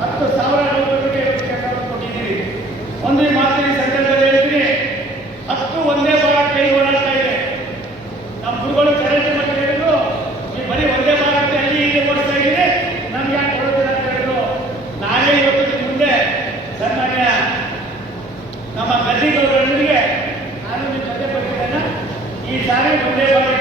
ಹತ್ತು ಸಾವಿರ ನೌಕರರಿಗೆ ಕೆಲಸವನ್ನು ಕೊಟ್ಟಿದ್ದೀವಿ ಒಂದೇ ಮಾತಿನ ಸಂದರ್ಭದಲ್ಲಿ ಹೇಳ್ತೀನಿ. ಹತ್ತು ಒಂದೇ ಭಾರತ್ ಕೈ ಓಡಾಡ್ತಾ ಇದೆ. ನಮ್ಮ ಗುರುಗಳು ಚರಂಡಿ ಮತ್ತೆ ಹೇಳಿದ್ರು, ನೀವು ಬರೀ ಒಂದೇ ಅಂತ ಅಲ್ಲಿ ಹೀಗೆ ಓಡಿಸ್ತಾ ಇದ್ದೀರಿ? ನಮ್ಗೆ ಯಾಕೆ ಕೊಡೋದಿಲ್ಲ ಅಂತ ಹೇಳಿದ್ರು. ನಾನೇ ಇವತ್ತು ಮುಂದೆ ಸನ್ಮಾನ್ಯ ನಮ್ಮ ಗದ್ದಿಗೌಡರಿಗೆ ನಾನು ನಿಮ್ಮ ಜೊತೆ ಬರ್ತಿದ್ದೇನೆ? ಈ ಸಾರಿ ಒಂದೇ ಭಾರತ